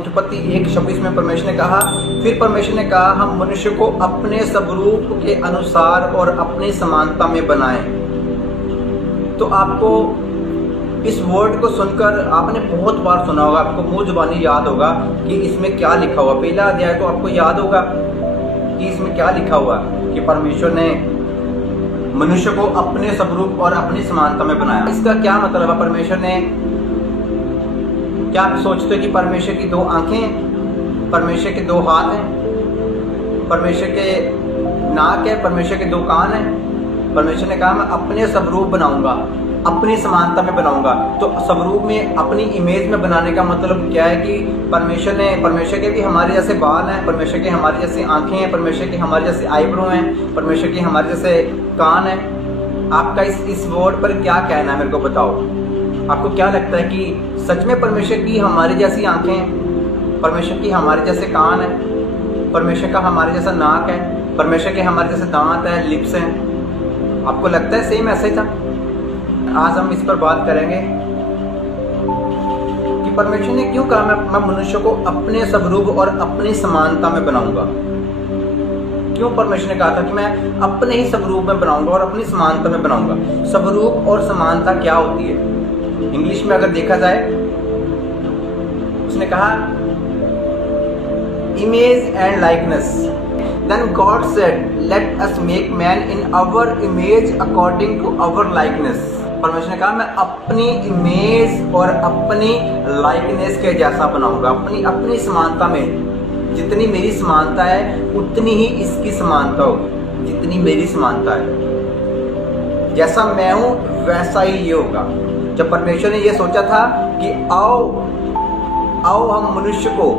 उत्पत्ति 1:26 में परमेश्वर ने कहा, फिर परमेश्वर ने कहा हम मनुष्य को अपने स्वरूप के अनुसार और अपनी समानता में बनाएं। तो आपको इस वर्ड को सुनकर आपने बहुत बार सुना होगा, आपको मुंह जुबानी याद होगा कि इसमें क्या लिखा हुआ। पहला अध्याय तो आपको याद होगा कि इसमें क्या लिखा हुआ कि परमेश्वर ने मनुष्य को अपने स्वरूप और अपनी समानता में बनाया। इसका क्या मतलब है? परमेश्वर ने, क्या आप सोचते हो कि परमेश्वर की 2 आंखें हैं, परमेश्वर के 2 हाथ हैं, परमेश्वर के नाक है, परमेश्वर के 2 कान हैं? परमेश्वर ने कहा मैं अपने स्वरूप बनाऊंगा, अपनी समानता में बनाऊंगा। तो स्वरूप में, अपनी इमेज में बनाने का मतलब क्या है कि परमेश्वर के भी हमारे जैसे बाल हैं, परमेश्वर के हमारे जैसी आंखें हैं, परमेश्वर के हमारे जैसे आईब्रो हैं, परमेश्वर के हमारे जैसे कान हैं। आपका इस वर्ड पर क्या कहना है, मेरे को बताओ। आपको क्या लगता है कि सच में परमेश्वर की हमारी जैसी आंखें हैं, परमेश्वर की हमारे जैसे कान है, परमेश्वर का हमारे जैसा नाक है, परमेश्वर के हमारे जैसे दांत है, लिप्स हैं? आपको लगता है सेम ऐसे ही था? आज हम इस पर बात करेंगे कि परमेश्वर ने क्यों कहा मैं मनुष्य को अपने स्वरूप और अपनी समानता में बनाऊंगा। क्यों परमेश्वर ने कहा था कि मैं अपने ही स्वरूप में बनाऊंगा और अपनी समानता में बनाऊंगा। स्वरूप और समानता क्या होती है? इंग्लिश में अगर देखा जाए, उसने कहा image and likeness. Then God said, let us make man in our image according to our likeness. परमेश्वर ने कहा मैं अपनी इमेज और अपनी लाइकनेस के जैसा बनाऊंगा, अपनी समानता में। जितनी मेरी समानता है उतनी ही इसकी समानता होगी। जितनी मेरी समानता है, जैसा मैं हूं वैसा ही ये होगा। जब परमेश्वर ने ये सोचा था कि आओ हम मनुष्य को,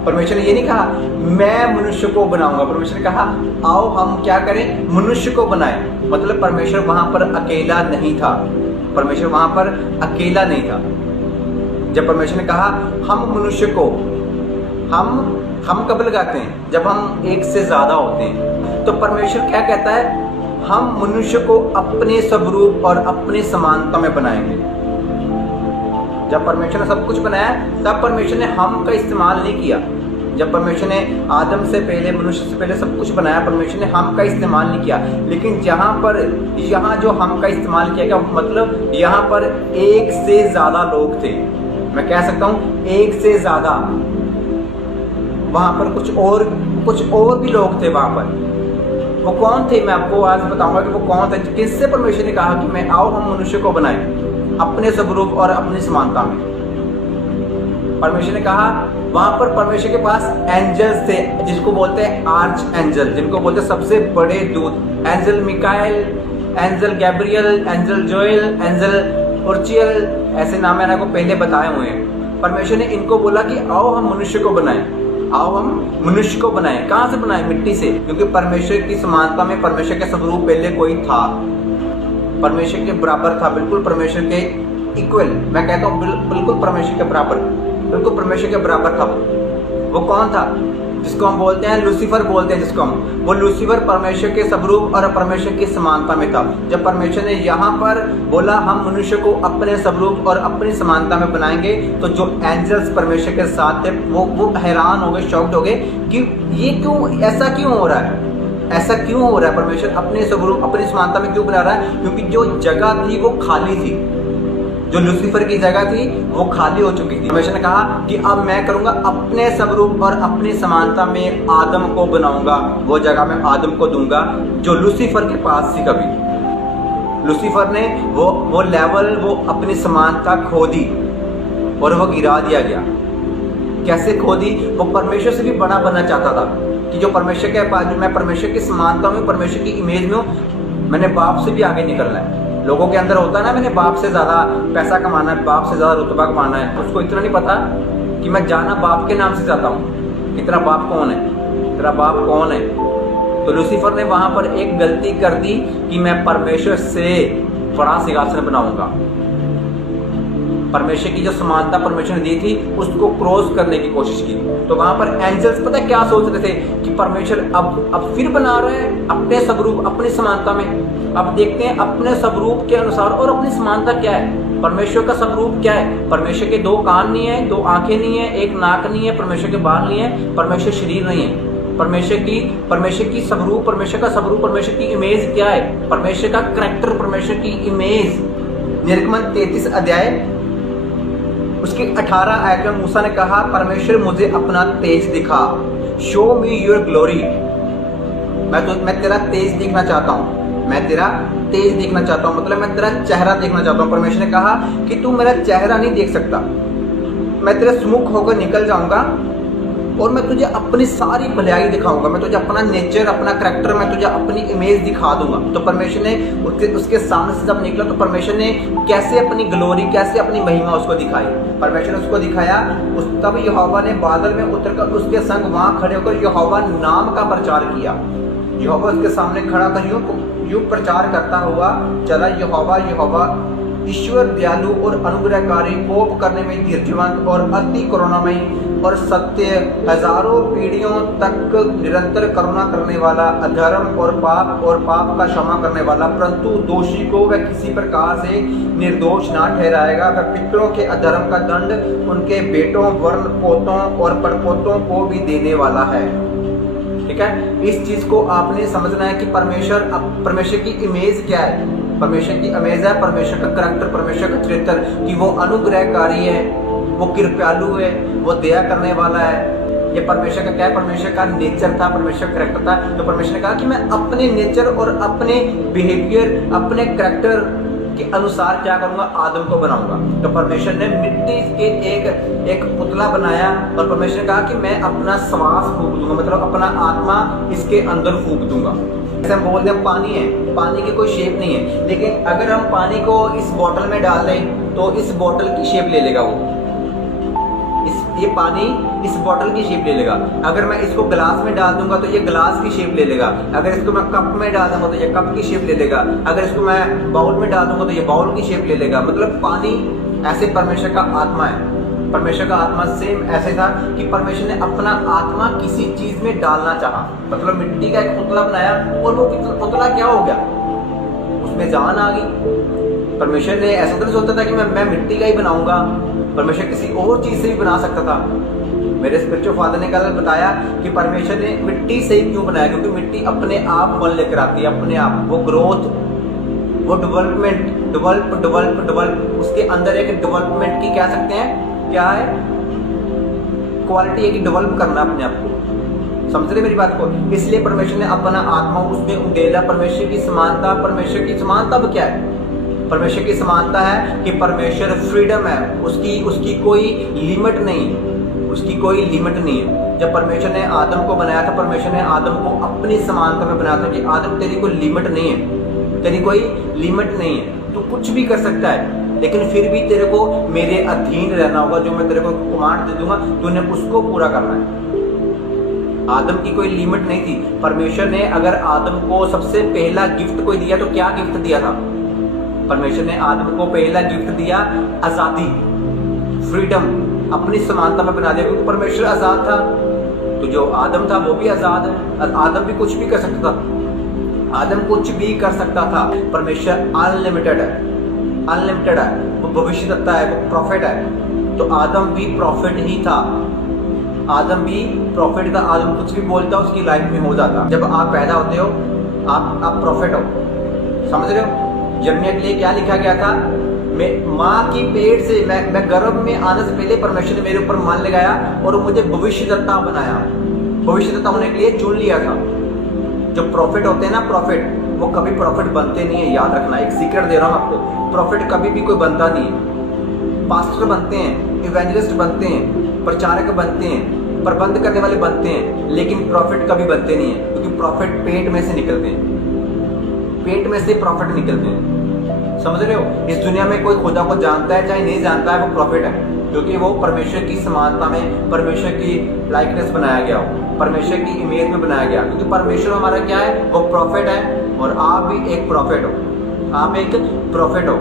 परमेश्वर ने ये नहीं कहा मैं मनुष्य को बनाऊंगा, परमेश्वर ने कहा आओ हम क्या करें, मनुष्य को बनाएं। मतलब परमेश्वर वहां पर अकेला नहीं था, परमेश्वर वहां पर अकेला नहीं था। जब परमेश्वर ने कहा हम मनुष्य को, हम कब लगाते हैं? जब हम एक से ज्यादा होते हैं। तो परमेश्वर क्या कहता है? हम मनुष्य को अपने स्वरूप और अपनी समानता में बनाएंगे। जब परमेश्वर ने सब कुछ बनाया तब परमेश्वर ने हम का इस्तेमाल नहीं किया। जब परमेश्वर ने आदम से पहले, मनुष्य से पहले सब कुछ बनाया, परमेश्वर ने हम का इस्तेमाल नहीं किया। लेकिन यहाँ जो हम का इस्तेमाल किया गया, मतलब यहाँ पर एक से ज्यादा लोग थे। मैं कह सकता हूँ एक से ज्यादा। वहां पर कुछ और भी लोग थे वहां पर। वो कौन थे? मैं आपको आज बताऊंगा कि वो कौन थे। किससे परमेश्वर ने कहा कि मैं आओ हम मनुष्य को बनाएं अपने स्वरूप और अपनी समानता में। परमेश्वर ने कहा वहां पर परमेश्वर के पास एंजल्स थे, जिसको बोलते हैं आर्च एंजल, जिनको बोलते हैं सबसे बड़े दूत। Angel Michael, angel Gabriel, angel Joel, angel उर्चियल, ऐसे नाम मैंने आपको पहले बताए हुए हैं। परमेश्वर ने इनको बोला कि आओ हम मनुष्य को बनाएं, आओ हम मनुष्य को बनाएं। कहां से बनाएं? मिट्टी से, क्योंकि परमेश्वर की समानता में परमेश्वर के स्वरूप पहले कोई था, परमेश्वर के बराबर था, बिल्कुल परमेश्वर के इक्वल। मैं कहता हूँ बिल्कुल परमेश्वर के बराबर, बिल्कुल परमेश्वर के बराबर था। वो कौन था? जिसको हम बोलते हैं लूसीफर बोलते हैं, जिसको हम, वो लूसीफर परमेश्वर के स्वरूप और परमेश्वर की समानता में था। जब परमेश्वर ने यहाँ पर बोला हम मनुष्य को अपने स्वरूप और अपनी समानता में बनाएंगे, तो जो एंजल्स परमेश्वर के साथ थे वो हैरान हो गए, शॉक्ड हो गए कि ये क्यों, ऐसा क्यों हो रहा है, ऐसा क्यों हो रहा है? परमेश्वर अपने स्वरूप अपनी समानता में क्यों बना रहा है? क्योंकि जो जगह थी वो खाली थी, जो लूसीफर की जगह थी वो खाली हो चुकी थी। परमेश्वर ने कहा कि अब मैं करूंगा अपने स्वरूप और अपनी समानता में आदम को बनाऊंगा। वो जगह मैं आदम को दूंगा जो लूसीफर के पास थी। कभी लूसीफर ने वो लेवल, वो अपनी समानता खो दी और वो गिरा दिया गया। कैसे खो दी? वो परमेश्वर से भी बड़ा बनना चाहता था कि जो परमेश्वर के पास, मैं परमेश्वर की समानता में, परमेश्वर की इमेज में हूँ, मैंने बाप से भी आगे निकलना है। लोगों के अंदर होता है ना, मैंने बाप से ज्यादा पैसा कमाना है, बाप से ज्यादा रुतबा कमाना है। उसको इतना नहीं पता कि मैं जाना बाप के नाम से चाहता हूँ कि तेरा बाप कौन है, तेरा बाप कौन है। तो लूसीफर ने वहां पर एक गलती कर दी कि मैं परमेश्वर से बड़ा सिंहासन बनाऊंगा। परमेश्वर की जो समानता परमेश्वर ने दी थी उसको क्रॉस करने की कोशिश की। तो वहां पर एंजल्स पता क्या सोच रहे थे कि परमेश्वर अब फिर बना रहे हैं अपने स्वरूप अपनी समानता में। अब देखते हैं अपने स्वरूप के अनुसार और अपनी समानता क्या है। परमेश्वर का स्वरूप क्या है? परमेश्वर के 2 कान नहीं है, 2 आंखें नहीं है, 1 नाक नहीं है, परमेश्वर के बाल नहीं है, परमेश्वर शरीर नहीं है। परमेश्वर की स्वरूप, परमेश्वर का स्वरूप, परमेश्वर की इमेज क्या है? परमेश्वर का करैक्टर, परमेश्वर की इमेज। निर्गमन 33 अध्याय उसकी 18 आयत में मूसा ने कहा, परमेश्वर मुझे अपना तेज दिखा, शो मी योर ग्लोरी। मैं तेरा तेज देखना चाहता हूँ, मैं तेरा तेज देखना चाहता हूँ, मतलब मैं तेरा चेहरा देखना चाहता हूँ। परमेश्वर ने कहा कि तू मेरा चेहरा नहीं देख सकता, मैं तेरे सम्मुख होकर निकल जाऊंगा और मैं तुझे अपनी सारी भलाई दिखाऊंगा, मैं तुझे अपना नेचर, अपना करैक्टर, मैं तुझे अपनी इमेज दिखा दूंगा। तो परमेश्वर ने उसके सामने से जब निकला तो परमेश्वर ने कैसे अपनी ग्लोरी, कैसे अपनी महिमा उसको दिखाई। परमेश्वर ने उसको दिखाया। तब यहोवा ने बादल में उतरकर उसके संग वहां खड़े होकर यहोवा नाम का प्रचार किया। यहोवा उसके सामने खड़ा कर यूं प्रचार करता हुआ चला, यहोवा यहोवा ईश्वर दयालु और अनुग्रहकारी, कोप करने में धीरजवंत और अति करुणामयी और सत्य, हजारों पीढ़ियों तक निरंतर करुणा करने वाला, अधर्म और पाप का क्षमा करने वाला, परंतु दोषी को वह किसी प्रकार से निर्दोष ना ठहराएगा। वह पितरों के अधर्म का दंड उनके बेटों, वर्ण पोतों और परपोतों को भी देने वाला है। ठीक है, इस चीज को आपने समझना है कि परमेश्वर की इमेज क्या है। परमेश्वर की इमेज है परमेश्वर का करैक्टर, परमेश्वर का चरित्र, कि वो अनुग्रहकारी है, वो कृपालु है, वो दया करने वाला है। ये परमेश्वर का क्या है? परमेश्वर का नेचर था, परमेश्वर करैक्टर था। तो परमेश्वर ने कहा कि मैं अपने नेचर और अपने बिहेवियर, अपने करैक्टर के अनुसार क्या करूंगा? आदम को बनाऊंगा। तो परमेश्वर ने मिट्टी के एक पुतला बनाया और परमेश्वर ने कहा कि मैं अपना श्वास फूंक दूंगा, मतलब अपना आत्मा इसके अंदर फूंक दूंगा। जैसे हम बोलते हैं पानी है, पानी की कोई शेप नहीं है, लेकिन अगर हम पानी को इस बोतल में डाल दें तो इस बोतल की शेप ले लेगा वो। ये पानी इस बोतल की शेप ले लेगा। अगर मैं इसको ग्लास में डाल दूंगा तो ये ग्लास की शेप ले लेगा। अगर इसको मैं कप में डाल दूंगा तो ये कप की शेप ले लेगा। अगर इसको मैं बाउल में डाल दूंगा तो ये बाउल की शेप ले लेगा। मतलब पानी ऐसे परमेश्वर का आत्मा है। परमेश्वर का आत्मा सेम ऐसे था कि परमेश्वर ने अपना आत्मा किसी चीज में डालना चाहा। मतलब मिट्टी का एक पुतला बनाया और वो पुतला क्या हो गया? उसमें जान आ गई। परमेश्वर ने ऐसा तो नहीं सोचा था कि मैं मिट्टी का ही बनाऊंगा। परमेश्वर किसी और चीज से भी बना सकता था। मेरे स्पिरिचुअल फादर ने कल बताया कि परमेश्वर ने मिट्टी से ही क्यों बनाया, क्योंकि मिट्टी अपने आप फल लेकर आती है, अपने आप वो ग्रोथ, वो डेवलपमेंट, डेवलप उसके अंदर एक डेवलपमेंट की कह सकते हैं क्या है क्वालिटी है कि डेवलप करना अपने आप को। समझ रहे मेरी बात को? इसलिए परमेश्वर ने अपना आत्मा उसमें उंडेला। परमेश्वर की समानता अब क्या है? परमेश्वर की समानता है कि परमेश्वर फ्रीडम है, उसकी कोई लिमिट नहीं, उसकी कोई लिमिट नहीं है। जब परमेश्वर ने आदम को बनाया था, परमेश्वर ने आदम को अपनी समानता में बनाया था कि आदम तेरी कोई लिमिट नहीं है, तेरी कोई लिमिट नहीं है, तू कुछ भी कर सकता है, लेकिन फिर भी तेरे को मेरे अधीन रहना होगा। जो मैं तेरे को कमांड दे दूंगा तूने उसको पूरा करना है। आदम की कोई लिमिट नहीं थी। परमेश्वर ने अगर आदम को सबसे पहला गिफ्ट कोई दिया तो क्या गिफ्ट दिया था? परमेश्वर ने आदम को पहला गिफ्ट दिया आजादी, फ्रीडम, अपनी समानता में बना दिया, क्योंकि परमेश्वर आजाद था। तो जो आदम था वो भी आजाद है। आदम भी कुछ भी कर सकता था, आदम कुछ भी कर सकता था। परमेश्वर अनलिमिटेड है, अनलिमिटेड है, वो भविष्यद्वक्ता है, वो प्रॉफिट है। तो आदम भी प्रॉफिट ही था, आदम भी प्रॉफिट था। आदम कुछ भी बोलता उसकी लाइफ में हो जाता। जब आप पैदा होते हो आप प्रॉफिट हो, समझ रहे हो? यिर्मयाह के लिए क्या लिखा गया था? मैं माँ की पेट से, मैं गर्भ में आने से पहले परमेश्वर ने मेरे ऊपर मन लगाया और मुझे भविष्यद्वक्ता बनाया, भविष्यद्वक्ता होने के लिए चुन लिया था। जो प्रॉफिट होते हैं ना, प्रॉफिट, वो कभी प्रॉफिट बनते नहीं है। याद रखना, एक सीक्रेट दे रहा हूँ आपको, प्रॉफिट कभी भी कोई बनता नहीं है। पास्टर बनते हैं, इवेंजलिस्ट बनते हैं, प्रचारक बनते हैं, प्रबंध करने वाले बनते हैं, लेकिन प्रॉफिट कभी बनते नहीं है, क्योंकि प्रॉफिट पेट में से निकलते हैं, पेट में से प्रॉफिट निकलते हैं। समझ रहे हो? इस दुनिया में कोई खुदा को जानता है चाहे नहीं जानता है, वो प्रॉफिट है, क्योंकि वो परमेश्वर की समानता में, परमेश्वर की लाइकनेस बनाया गया हो, परमेश्वर की इमेज में बनाया गया। क्योंकि परमेश्वर हमारा क्या है? वो प्रॉफिट है, और आप भी एक प्रॉफिट हो, आप एक प्रॉफिट हो।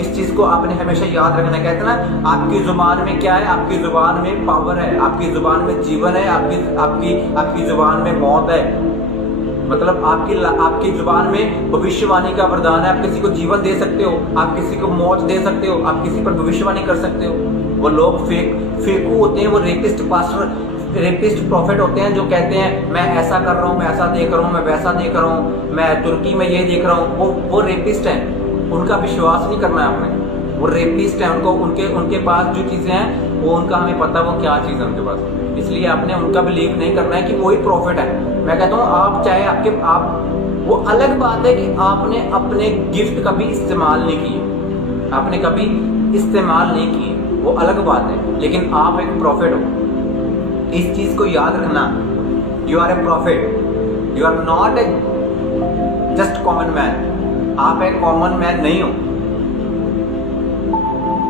इस चीज को आपने हमेशा याद रखना। कहते हैं ना, आपकी जुबान में क्या है? आपकी जुबान में पावर है, आपकी जुबान में जीवन है, आपकी जुबान में मौत है। मतलब आपकी जुबान में भविष्यवाणी का वरदान है। आप किसी को जीवन दे सकते हो, आप किसी को मौत दे सकते हो, आप किसी पर भविष्यवाणी कर सकते हो। वो लोग फेकू होते हैं, वो रेपिस्ट पास्टर, रेपिस्ट प्रॉफिट होते हैं जो कहते हैं मैं ऐसा कर रहा हूँ, मैं ऐसा देख रहा हूँ, मैं वैसा देख रहा हूँ, मैं तुर्की में ये देख रहा हूँ। वो रेपिस्ट हैं, उनका विश्वास नहीं करना है आपने। वो रेपिस्ट हैं, उनके पास जो चीज़ें हैं वो उनका हमें पता वो क्या चीज़ है उनके पास, इसलिए आपने उनका बिलीव नहीं करना है कि वही प्रॉफिट है। मैं कहता हूँ आप चाहे आप वो अलग बात है कि आपने अपने गिफ्ट कभी इस्तेमाल नहीं किए, आपने कभी इस्तेमाल नहीं किए, वो अलग बात है, लेकिन आप एक प्रॉफिट हो। इस चीज को याद रखना, you are a profit, you are not a just common man. आप एक कॉमन मैन नहीं हो,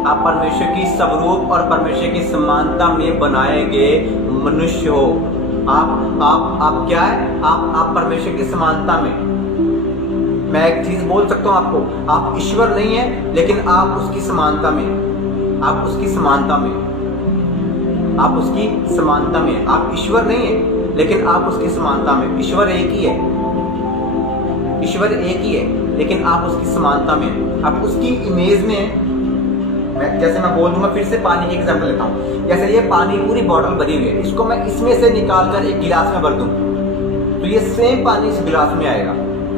आप परमेश्वर की स्वरूप और परमेश्वर की समानता में बनाए गए मनुष्य हो। आप क्या है? आप परमेश्वर की समानता में। मैं एक चीज बोल सकता हूं आपको, आप ईश्वर नहीं है लेकिन आप उसकी समानता में, आप उसकी समानता में, आप उसकी समानता में। आप ईश्वर नहीं है लेकिन आप उसकी समानता में। ईश्वर एक ही है, ईश्वर एक ही है लेकिन आप उसकी समानता में, आप उसकी इमेज में। जैसे मैं बोल दूंगा, फिर से पानी की एग्जांपल लेता हूँ। जैसे ये पानी पूरी बॉटल भरी हुई है, इसको मैं इसमें से निकालकर एक गिलास में भर दूं तो ये सेम पानी इस गिलास में आएगा,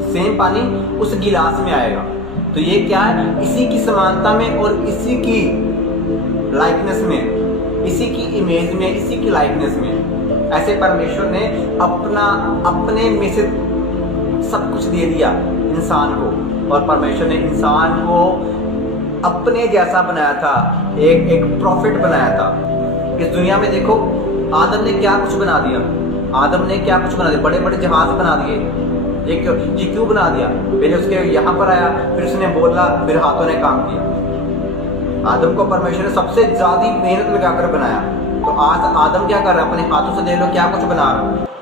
सेम पानी उस गिलास में आएगा। तो ये क्या है? इसी की समानता में और इसी की लाइकनेस में, इसी की इमेज में, इसी की लाइकनेस में। ऐसे परमेश्वर ने अपने में से सब कुछ दे दिया इंसान को, और परमेश्वर ने इंसान को अपने जैसा बनाया था, एक प्रॉफिट बनाया था। इस दुनिया में देखो आदम ने क्या कुछ बना दिया, आदम ने क्या कुछ बना दिया, बड़े बड़े जहाज बना दिए। ये क्यों बना दिया? पहले उसके यहाँ पर आया, फिर उसने बोला, फिर हाथों ने काम किया। आदम को परमेश्वर ने सबसे ज्यादा मेहनत लगाकर बनाया। तो आज आदम क्या कर रहा है? अपने हाथों से देख लो क्या कुछ बना रहा है।